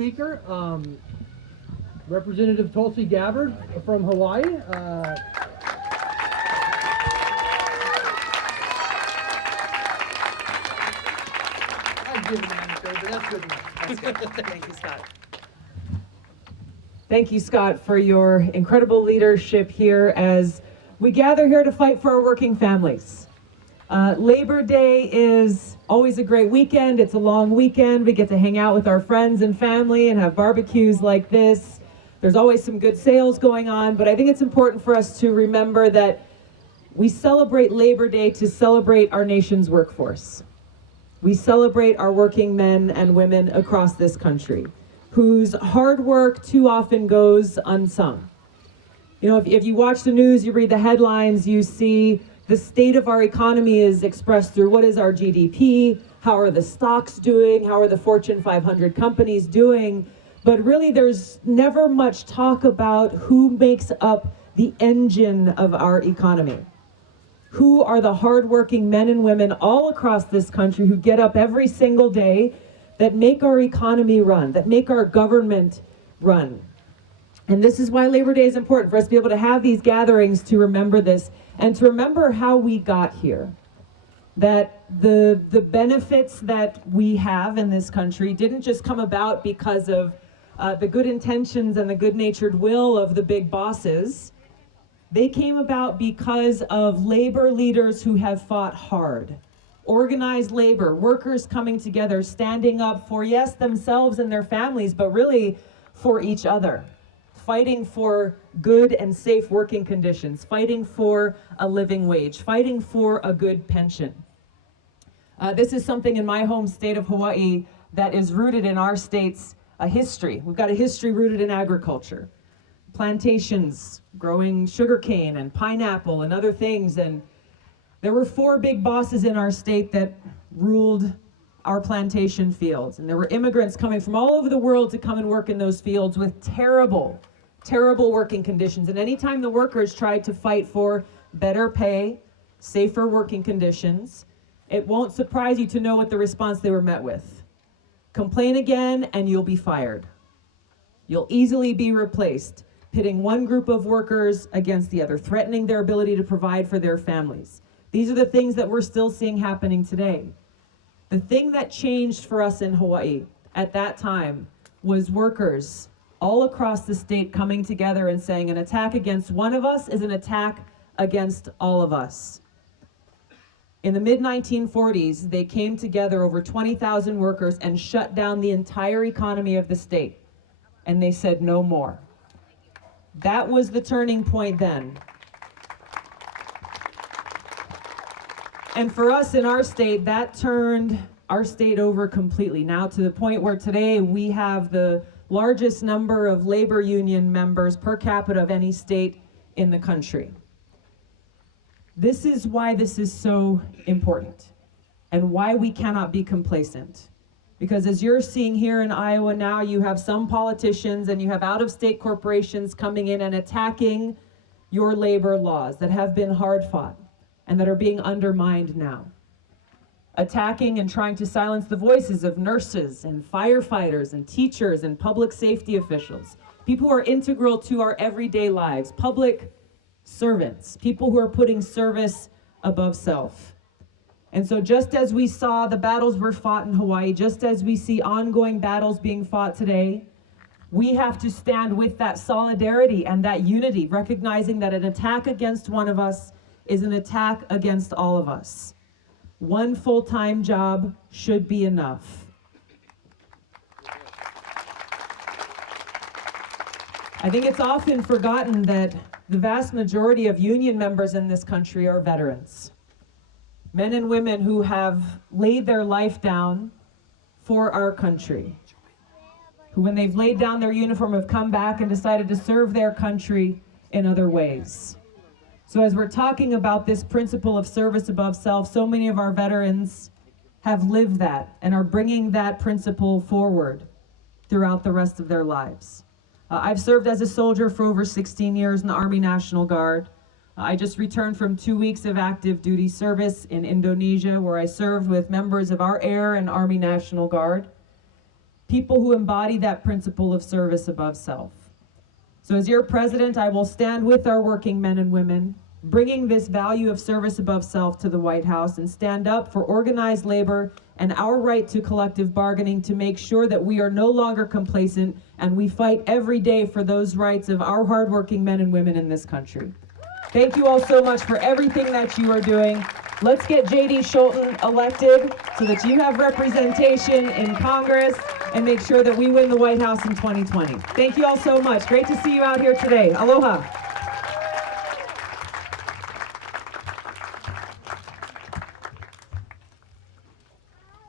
Speaker, Representative Tulsi Gabbard from Hawaii. I'd give an anecdote, but that's good enough. That's good. Thank you, Scott. Thank you, Scott, for your incredible leadership here as we gather here to fight for our working families. Labor Day is always a great weekend. It's a long weekend. We get to hang out with our friends and family and have barbecues like this. There's always some good sales going on, but I think it's important for us to remember that we celebrate Labor Day to celebrate our nation's workforce. We celebrate our working men and women across this country, whose hard work too often goes unsung. You know, if you watch the news, you read the headlines, you see the state of our economy is expressed through what is our GDP, how are the stocks doing, how are the Fortune 500 companies doing, but really there's never much talk about who makes up the engine of our economy. Who are the hardworking men and women all across this country who get up every single day that make our economy run, that make our government run. And this is why Labor Day is important, for us to be able to have these gatherings to remember this and to remember how we got here. That the benefits that we have in this country didn't just come about because of the good intentions and the good-natured will of the big bosses. They came about because of labor leaders who have fought hard. Organized labor, workers coming together, standing up for, yes, themselves and their families, but really for each other. Fighting for good and safe working conditions, fighting for a living wage, fighting for a good pension. This is something in my home state of Hawaii that is rooted in our state's history. We've got a history rooted in agriculture. Plantations, growing sugarcane and pineapple and other things. And there were 4 big bosses in our state that ruled our plantation fields. And there were immigrants coming from all over the world to come and work in those fields with terrible working conditions. And anytime the workers tried to fight for better pay, safer working conditions, it won't surprise you to know what the response they were met with. Complain again and you'll be fired. You'll easily be replaced, pitting one group of workers against the other, threatening their ability to provide for their families. These are the things that we're still seeing happening today. The thing that changed for us in Hawaii at that time was workers all across the state coming together and saying an attack against one of us is an attack against all of us. In the mid-1940s, they came together, over 20,000 workers, and shut down the entire economy of the state. And they said no more. That was the turning point then. And for us in our state, that turned our state over completely. Now to the point where today we have the largest number of labor union members per capita of any state in the country. This is why this is so important and why we cannot be complacent. Because as you're seeing here in Iowa now, you have some politicians and you have out-of-state corporations coming in and attacking your labor laws that have been hard fought and that are being undermined now. Attacking and trying to silence the voices of nurses and firefighters and teachers and public safety officials, people who are integral to our everyday lives, public servants, people who are putting service above self. And so just as we saw the battles were fought in Hawaii, just as we see ongoing battles being fought today, we have to stand with that solidarity and that unity, recognizing that an attack against one of us is an attack against all of us. One full-time job should be enough. I think it's often forgotten that the vast majority of union members in this country are veterans. Men and women who have laid their life down for our country. Who, when they've laid down their uniform, have come back and decided to serve their country in other ways. So as we're talking about this principle of service above self, so many of our veterans have lived that and are bringing that principle forward throughout the rest of their lives. I've served as a soldier for over 16 years in the Army National Guard. I just returned from 2 weeks of active duty service in Indonesia, where I served with members of our Air and Army National Guard. people who embody that principle of service above self. So as your president, I will stand with our working men and women, bringing this value of service above self to the White House, and stand up for organized labor and our right to collective bargaining to make sure that we are no longer complacent and we fight every day for those rights of our hardworking men and women in this country. Thank you all so much for everything that you are doing. Let's get J.D. Scholten elected so that you have representation in Congress and make sure that we win the White House in 2020. Thank you all so much. Great to see you out here today. Aloha.